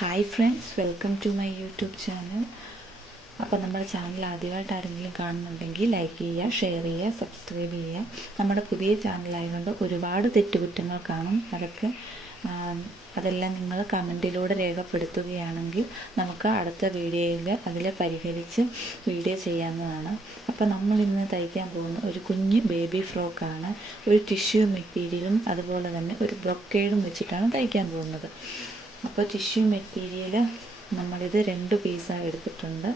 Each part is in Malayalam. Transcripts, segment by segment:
Hi friends, welcome to my YouTube channel. അപ്പോൾ നമ്മുടെ ചാനൽ ആദ്യമായിട്ട് ആരെങ്കിലും കാണുന്നുണ്ടെങ്കിൽ ലൈക്ക് ചെയ്യുക, ഷെയർ ചെയ്യുക, സബ്സ്ക്രൈബ് ചെയ്യുക. നമ്മുടെ പുതിയ ചാനലായതുകൊണ്ട് ഒരുപാട് തെറ്റുകുറ്റങ്ങൾ കാണും. അതെല്ലാം നിങ്ങൾ കമൻറ്റിലൂടെ രേഖപ്പെടുത്തുകയാണെങ്കിൽ നമുക്ക് അടുത്ത വീഡിയോയിൽ അതിൽ പരിഹരിച്ച് വീഡിയോ ചെയ്യാവുന്നതാണ്. അപ്പോൾ നമ്മൾ ഇന്ന് തയ്ക്കാൻ പോകുന്ന ഒരു കുഞ്ഞ് ബേബി ഫ്രോക്കാണ്. ഒരു ടിഷ്യൂ മെറ്റീരിയലും അതുപോലെ തന്നെ ഒരു ബ്രൊക്കേഡും വെച്ചിട്ടാണ് തയ്ക്കാൻ പോകുന്നത്. അപ്പോൾ ടിഷ്യൂ മെറ്റീരിയൽ നമ്മളിത് 2 പീസാണ് എടുത്തിട്ടുണ്ട്.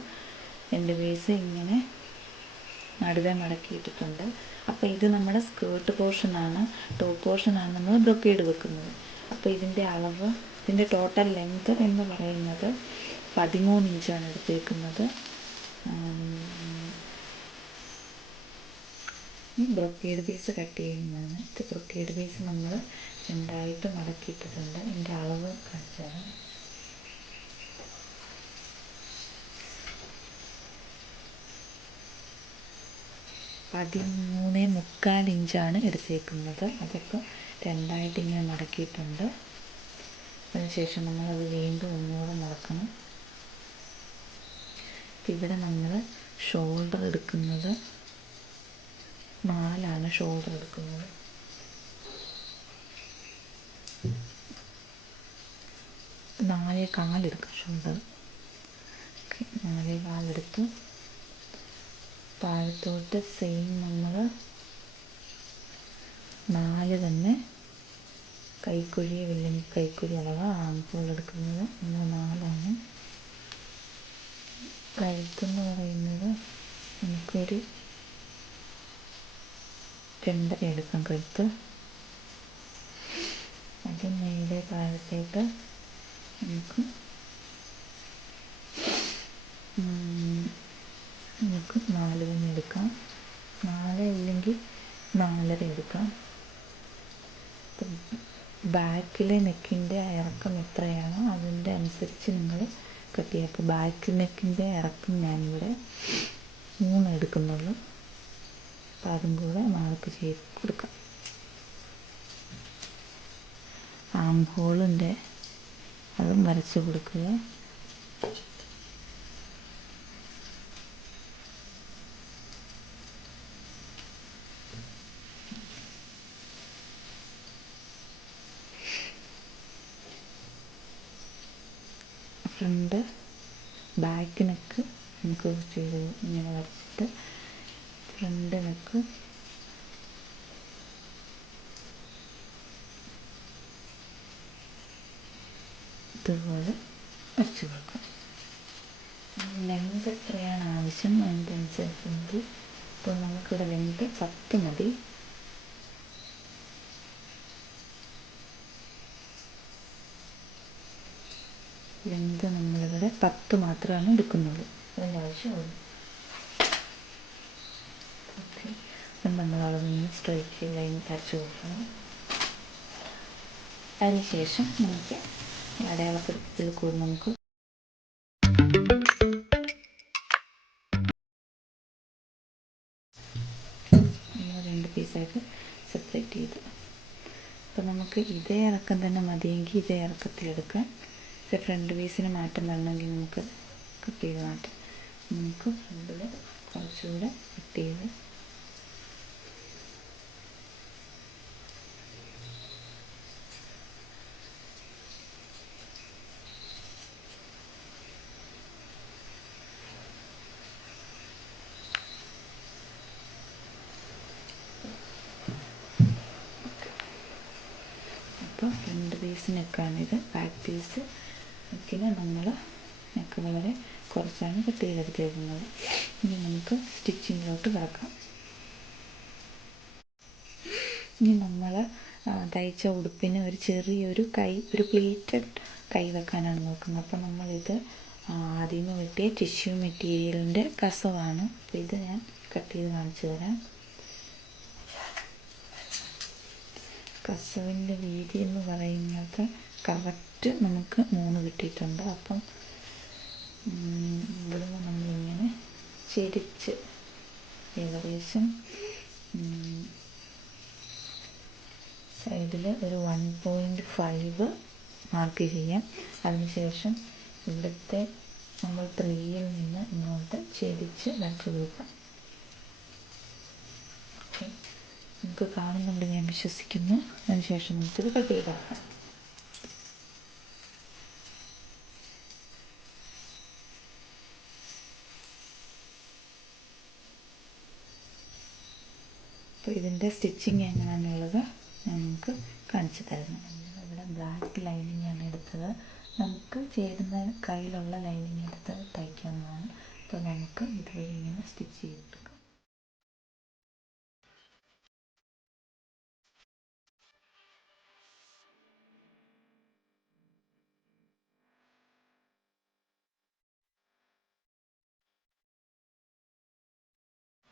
2 പീസ് ഇങ്ങനെ നടുവേ മടക്കിയിട്ടിട്ടുണ്ട്. അപ്പോൾ ഇത് നമ്മുടെ സ്കേർട്ട് പോർഷനാണ്. ടോപ്പ് പോർഷനാണ് നമ്മൾ ബ്രൊക്കേഡ് വെക്കുന്നത്. അപ്പോൾ ഇതിൻ്റെ ടോട്ടൽ ലെങ്ത് എന്ന് പറയുന്നത് 13 ഇഞ്ചാണ് എടുത്തേക്കുന്നത്. ബ്രൊക്കേഡ് പീസ് കട്ട് ചെയ്യുന്നതാണ്. ഇത് ബ്രൊക്കേഡ് പീസ് നമ്മൾ 2ആയിട്ട് മടക്കിയിട്ടിട്ടുണ്ട്. ഇതിൻ്റെ അളവ് കാണിച്ചാൽ 13.25 ഇഞ്ചാണ് എടുത്തേക്കുന്നത്. അതിപ്പോൾ 2ആയിട്ട് ഇങ്ങനെ മടക്കിയിട്ടുണ്ട്. അതിനുശേഷം നമ്മളത് വീണ്ടും ഒന്നുകൂടെ മടക്കണം. ഇവിടെ നമ്മൾ ഷോൾഡർ എടുക്കുന്നത് 4 ഷോൾഡർ എടുക്കുന്നത്. 4.25 എടുക്കാം ഷോൾഡർ. 4.25 എടുത്ത് താഴത്തോട്ട് സെയിം നമ്മൾ 4 തന്നെ കൈക്കുഴി അളവ് ആംഹോൾ എടുക്കുന്നത്. നമ്മൾ 4 കഴുത്തെന്ന് പറയുന്നത് നമുക്കൊരു 2.5 എടുക്കാം കഴുത്ത്. അത് നേരെ താഴത്തേക്ക് നമുക്ക് 4 തന്നെ എടുക്കാം. 4 ഇല്ലെങ്കിൽ 4.5 എടുക്കാം. ബാക്കിലെ നെക്കിൻ്റെ ഇറക്കം എത്രയാണോ അതിൻ്റെ അനുസരിച്ച് നിങ്ങൾ കട്ട് ചെയ്യുക. അപ്പോൾ ബാക്ക് നെക്കിൻ്റെ ഇറക്കം ഞാനിവിടെ 3 എടുക്കുന്നുള്ളൂ. അപ്പോൾ അതും കൂടെ മാർക്ക് ചെയ്ത് കൊടുക്കാം. ആം ഹോളിൻ്റെ അതും വരച്ച് കൊടുക്കുക. ഫ്രണ്ട് ബാക്ക് നെക്ക് നമുക്ക് ചെയ്ത് ഇങ്ങനെ വരച്ചിട്ട് ഫ്രണ്ട് നെക്ക് ഇതുപോലെ വരച്ച് കൊടുക്കാം. ലെങ്ത് എത്രയാണ് ആവശ്യം അതിനനുസരിച്ച് ഇപ്പോൾ നമുക്കിവിടെ ലെങ്ത് 10 മതി. ലെങ്ത് നമ്മളിവിടെ 10 മാത്രമാണ് എടുക്കുന്നുള്ളൂ. അതിൻ്റെ ആവശ്യമുള്ളൂ. ഓക്കെ, നമ്മൾ അളവിന് സ്ട്രൈറ്റ് ലൈൻ വരച്ച് കൊടുക്കണം. അതിനുശേഷം നമുക്ക് അടയാളപ്പെടുത്തൽ കൂടി നമുക്ക് നമ്മൾ 2 പീസായിട്ട് സെപ്പറേറ്റ് ചെയ്ത്. അപ്പോൾ നമുക്ക് ഇതേ ഇറക്കം തന്നെ മതിയെങ്കിൽ ഇതേ ഇറക്കത്തിലെടുക്കാം. ഫ്രണ്ട് പീസിന് മാറ്റം വരണമെങ്കിൽ നമുക്ക് കട്ട് ചെയ്ത് മാറ്റാം. നമുക്ക് ഫ്രണ്ടിൽ കുറച്ചുകൂടെ കട്ട് ചെയ്ത് അപ്പോൾ ഫ്രണ്ട് പീസ് നെക്കാണിത്. ബാക്ക് പീസ് നെക്കിന് നമ്മൾ നെക്ക് വളരെ കുറച്ചാണ് കട്ട് ചെയ്തെടുത്തേക്കുന്നത്. ഇനി നമുക്ക് സ്റ്റിച്ചിങ്ങിലോട്ട് കിടക്കാം. ഇനി നമ്മൾ തയ്ച്ച ഉടുപ്പിന് ഒരു ചെറിയൊരു ഒരു പ്ലീറ്റഡ് കൈ വെക്കാനാണ് നോക്കുന്നത്. അപ്പോൾ നമ്മളിത് ആദ്യമേ വെട്ടിയ ടിഷ്യൂ മെറ്റീരിയലിൻ്റെ കസവാണ്. അപ്പോൾ ഇത് ഞാൻ കട്ട് ചെയ്ത് കാണിച്ചു തരാം. കസവിൻ്റെ വീതി എന്ന് പറയുന്നത് കറക്റ്റ് നമുക്ക് 3 കിട്ടിയിട്ടുണ്ട്. അപ്പം ഇവിടുന്ന് നമ്മളിങ്ങനെ ചെരിച്ച് ഏകദേശം സൈഡിൽ ഒരു 1.5 മാർക്ക് ചെയ്യാം. അതിനുശേഷം ഇവിടുത്തെ നമ്മൾ 3യിൽ നിന്ന് ഇങ്ങോട്ട് ഛേദിച്ച് വരച്ച് കൊടുക്കാം. ഓക്കെ, നമുക്ക് കാണുന്നുണ്ട് ഞാൻ വിശ്വസിക്കുന്നു. അതിനുശേഷം നമുക്കിത് കട്ട് ചെയ്തെടുക്കാം. അപ്പോൾ ഇതിൻ്റെ സ്റ്റിച്ചിങ് എങ്ങനെയാണെന്നുള്ളത് ഞാൻ നിങ്ങൾക്ക് കാണിച്ചു തരുന്നു. ഇവിടെ ബ്ലാക്ക് ലൈനിങ് ആണ് എടുത്തത്. നമുക്ക് ചേരുന്ന കയ്യിലുള്ള ലൈനിങ് എടുത്ത് തയ്ക്കാവുന്നതാണ്. അപ്പോൾ നമുക്ക് ഇതുവഴി ഇങ്ങനെ സ്റ്റിച്ച് ചെയ്തെടുക്കാം.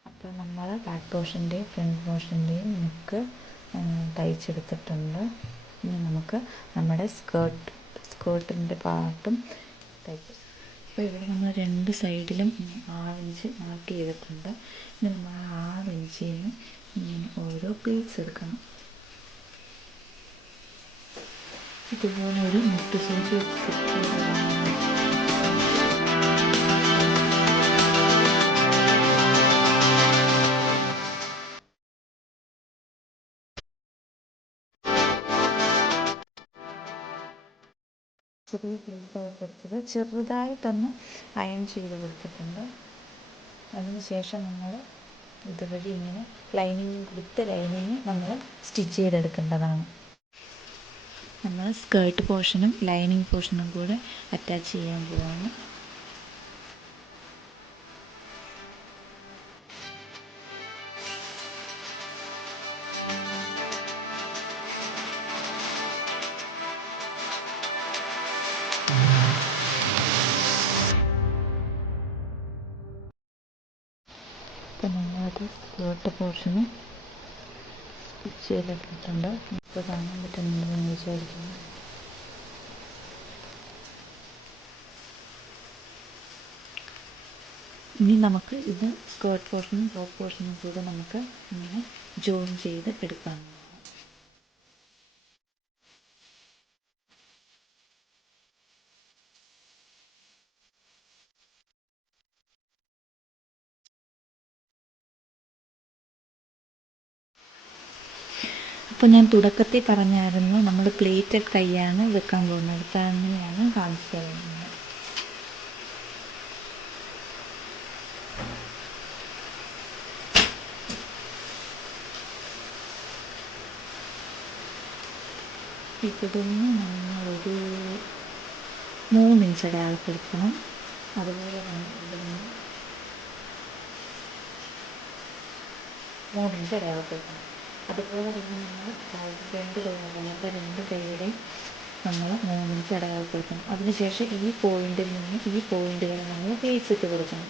അപ്പോൾ നമ്മൾ ബാക്ക് പോർഷൻ്റെയും ഫ്രണ്ട് പോർഷൻ്റെയും നെക്ക് തയ്ച്ചെടുത്തിട്ടുണ്ട്. ഇനി നമുക്ക് നമ്മുടെ സ്കേർട്ടിൻ്റെ പാർട്ടും തയ്ക്കാം. അപ്പോൾ ഇവിടെ നമ്മൾ 2 സൈഡിലും 6 ഇഞ്ച് മാർക്ക് ചെയ്തിട്ടുണ്ട്. ഇനി നമ്മൾ 6 ഇഞ്ചിൽ നിന്ന് ഇങ്ങനെ ഓരോ പീസ് എടുക്കണം. ഇതുപോലെ ഒരു മുട്ട് സൂചി ചെറിയ പീസായിട്ടെടുത്തത് ചെറുതായിട്ടൊന്ന് അയൺ ചെയ്ത് കൊടുത്തിട്ടുണ്ട്. അതിനുശേഷം നമ്മൾ ഇതുവഴി ഇങ്ങനെ കൊടുത്ത ലൈനിങ് നമ്മൾ സ്റ്റിച്ച് ചെയ്തെടുക്കേണ്ടതാണ്. നമ്മൾ സ്കേർട്ട് പോർഷനും ലൈനിങ് പോർഷനും കൂടെ അറ്റാച്ച് ചെയ്യാൻ പോവാണ്. അപ്പോൾ നമ്മളത് സ്കേർട്ട് പോർഷന് സ്റ്റിച്ച് ചെയ്തെടുത്തിട്ടുണ്ട്. ഇപ്പോൾ കാണാൻ പറ്റുന്നുണ്ടെന്ന് വിചാരിക്കുന്നു. ഇനി നമുക്ക് ഇത് സ്കേർട്ട് പോർഷനും ടോപ്പ് പോർഷനും കൂടെ നമുക്ക് ഇങ്ങനെ ജോയിൻ ചെയ്ത് എടുക്കാം. അപ്പോൾ ഞാൻ തുടക്കത്തിൽ പറഞ്ഞായിരുന്നു നമ്മൾ പ്ലേറ്റഡ് കൈയാണ് വെക്കാൻ പോകുന്നത്. അപ്പോൾ അങ്ങനെയാണ് കാണിച്ചു തരുന്നത്. ഇവിടുന്ന് നമ്മളൊരു 3 ഇഞ്ച് അടയാളപ്പെടുത്തണം. അതുപോലെ തന്നെ ഇവിടുന്ന് 3 ഇഞ്ച് അടയാളപ്പെടുത്തണം. അതുപോലെ തന്നെ നമ്മൾ 2 കൈയുടെയും നമ്മൾ 3 ഇഞ്ച് അടയാളപ്പെടുത്തണം. അതിനുശേഷം ഈ പോയിന്റിൽ നിന്ന് ഈ പോയിന്റ് വരെ നമ്മൾ ബേസ് ഇട്ട് കൊടുക്കണം.